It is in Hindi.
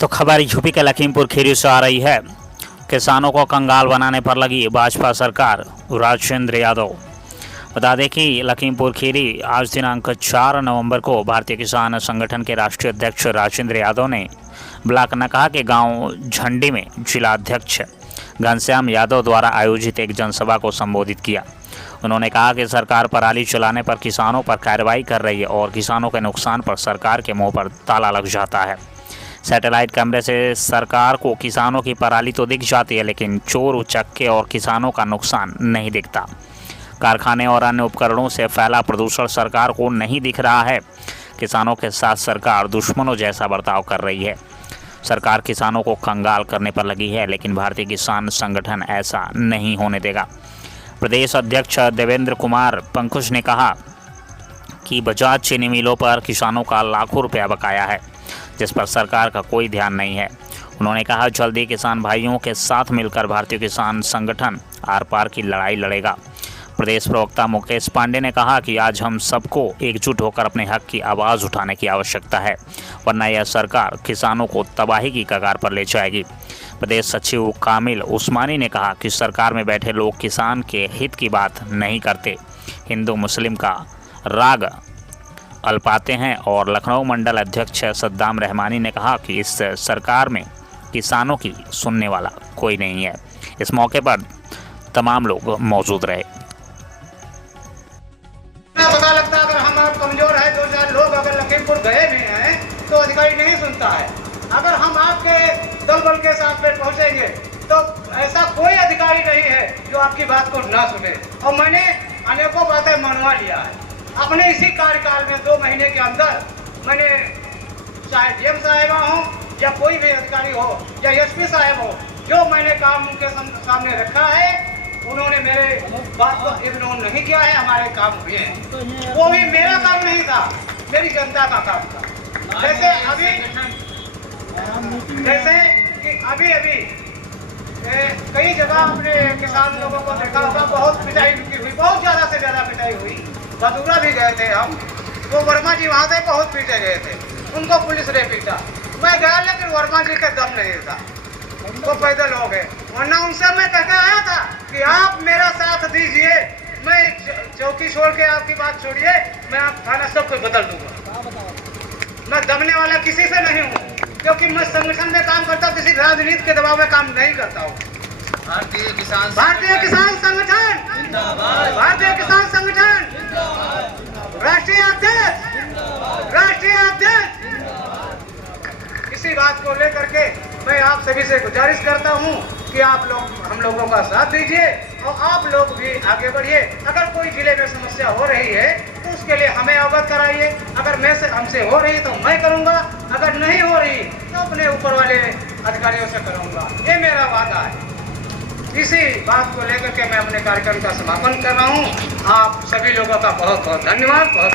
तो खबर यूपी के लखीमपुर खीरी से आ रही है। किसानों को कंगाल बनाने पर लगी भाजपा सरकार, राजेंद्र यादव। बता दें कि लखीमपुर खीरी आज दिनांक 4 नवंबर को भारतीय किसान संगठन के राष्ट्रीय अध्यक्ष राजेंद्र यादव ने ब्लॉक नकाहा के गांव झंडी में जिला अध्यक्ष घनश्याम यादव द्वारा आयोजित एक जनसभा को संबोधित किया। उन्होंने कहा कि सरकार पराली चलाने पर किसानों पर कार्रवाई कर रही है और किसानों के नुकसान पर सरकार के मुंह पर ताला लग जाता है। सैटेलाइट कैमरे से सरकार को किसानों की पराली तो दिख जाती है, लेकिन चोर उचक्के और किसानों का नुकसान नहीं दिखता। कारखाने और अन्य उपकरणों से फैला प्रदूषण सरकार को नहीं दिख रहा है। किसानों के साथ सरकार दुश्मनों जैसा बर्ताव कर रही है। सरकार किसानों को कंगाल करने पर लगी है, लेकिन भारतीय किसान संगठन ऐसा नहीं होने देगा। प्रदेश अध्यक्ष देवेंद्र कुमार पंकुश ने कहा कि बजाज चीनी मिलों पर किसानों का लाखों रुपया बकाया है, जिस पर सरकार का कोई ध्यान नहीं है। उन्होंने कहा जल्दी किसान भाइयों के साथ मिलकर भारतीय किसान संगठन आर पार की लड़ाई लड़ेगा। प्रदेश प्रवक्ता मुकेश पांडे ने कहा कि आज हम सबको एकजुट होकर अपने हक की आवाज़ उठाने की आवश्यकता है, वरना यह सरकार किसानों को तबाही की कगार पर ले जाएगी। प्रदेश सचिव कामिल उस्मानी ने कहा कि सरकार में बैठे लोग किसान के हित की बात नहीं करते, हिंदू मुस्लिम का राग अल्पाते हैं। और लखनऊ मंडल अध्यक्ष सद्दाम रहमानी ने कहा कि इस सरकार में किसानों की सुनने वाला कोई नहीं है। इस मौके पर तमाम लोग मौजूद रहे। पता लगता अगर हम कमजोर है, 2-4 लोग अगर लखीमपुर गए भी हैं तो अधिकारी नहीं सुनता है। अगर हम आपके दल बल के साथ में पहुंचेंगे तो ऐसा कोई अधिकारी नहीं है जो आपकी बात को ना सुने। और मैंने अनेकों बातें मनवा लिया है अपने इसी कार्यकाल में। 2 महीने के अंदर मैंने चाहे डीएम साहिबा हो या कोई भी अधिकारी हो या एसपी साहब हो, जो मैंने काम उनके सामने रखा है उन्होंने मेरे बात को इग्नोर नहीं किया है। हमारे काम हुए हैं, वो भी मेरा काम नहीं था, मेरी जनता का काम था। जैसे अभी कई जगह अपने किसान लोगों को देखा होगा, बहुत पिटाई हुई, बहुत ज़्यादा से ज़्यादा पिटाई हुई। बदूरा भी गए थे हम, वो वर्मा जी वहाँ से बहुत पीटे गए थे, उनको पुलिस ने पीटा। मैं गया लेकिन वर्मा जी का दम नहीं था, वो पैदल हो गए। वरना उनसे मैं कहकर आया था कि आप मेरा साथ दीजिए, मैं चौकी छोड़ के आपकी बात छोड़िए, मैं आप थाना सब कुछ बदल दूंगा। मैं दबने वाला किसी से नहीं हूँ, क्योंकि मैं संगठन में काम करता हूँ, किसी राजनीति के दबाव में काम नहीं करता हूँ। भारतीय किसान संगठन जिंदाबाद, भारतीय किसान संगठन राष्ट्रीय अध्यक्ष। इसी बात को लेकर के मैं आप सभी से गुजारिश करता हूं कि आप लोग हम लोगों का साथ दीजिए और आप लोग भी आगे बढ़िए। अगर कोई जिले में समस्या हो रही है तो उसके लिए हमें अवगत कराइए। अगर हमसे हो रही तो मैं करूंगा, अगर नहीं हो रही तो अपने ऊपर वाले अधिकारियों से करूंगा। ये मेरा वादा है। इसी बात को लेकर के मैं अपने कार्यक्रम का समापन कर रहा हूँ। आप सभी लोगों का बहुत बहुत धन्यवाद। बहुत